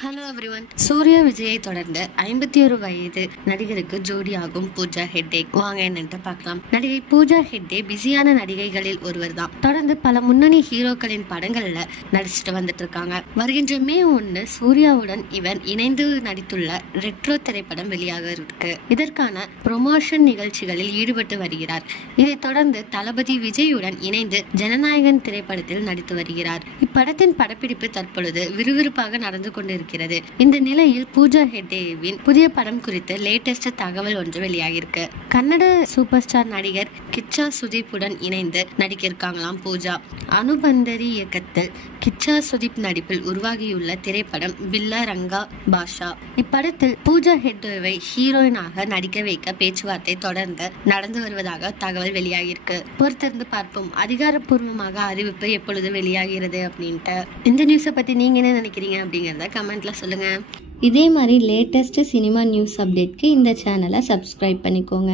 Hello everyone. Surya விஜயை தொடர்ந்து 51 வயது நடிகருக்கு ஜோடியாகும் பூஜா ஹெக்டே. வாங்க என்னன்னு பார்க்கலாம். நடிகை பூஜா ஹெக்டே பிஸியான நடிகைகளில் ஒருவர் தான். தொடர்ந்து பல முன்னணி ஹீரோக்களின் படங்கள்ல நடிச்சுட்டு வந்துட்டு இருக்காங்க. வருகின்ற மே 1 சூர்யாவுடன் இவர் இணைந்து நடித்துள்ள ரெட்ரோ திரைப்படம் வெளியாக இருக்கு. இதற்கான ப்ரொமோஷன் நிகழ்ச்சிகளில் ஈடுபட்டு வருகிறார். இதைத் தொடர்ந்து தளபதி விஜயுடன் இணைந்து ஜனநாயகன் திரைப்படத்தில் நடித்து வருகிறார். இப்படத்தின் படப்பிடிப்பு தற்பொழுது விறுவிறுப்பாக நடந்து கொண்டிருக்கிறது. இந்த நிலையில் பூஜா ஹெக்டேவின் புதிய படம் குறித்து லேட்டஸ்ட் தகவல் ஒன்று வெளியாகிருக்கு. கன்னட சூப்பர் ஸ்டார் நடிகர் கிச்சா சுதீப்புடன் இணைந்து நடிக்க இருக்காங்களாம் பூஜா. அனுபந்தரி இயக்கத்தில் கிச்சா சுதீப் நடிப்பில் உருவாகியுள்ள திரைப்படம் பில்லா ரங்கா பாஷா. இப்படத்தில் பூஜா ஹெக்டேவை ஹீரோயினாக நடிக்க வைக்க பேச்சுவார்த்தை தொடர்ந்து நடந்து வருவதாக தகவல் வெளியாகிருக்கு. பொறுத்திருந்து பார்ப்போம் அதிகாரப்பூர்வமாக அறிவிப்பு எப்பொழுது வெளியாகிறது அப்படின்ட்டு. இந்த நியூஸை பத்தி நீங்க என்ன நினைக்கிறீங்க அப்படிங்கறத கமெண்ட்ல சொல்லுங்க. இதே மாதிரி லேட்டஸ்ட் சினிமா நியூஸ் அப்டேட்க்கு இந்த சேனலை சப்ஸ்கிரைப் பண்ணிக்கோங்க.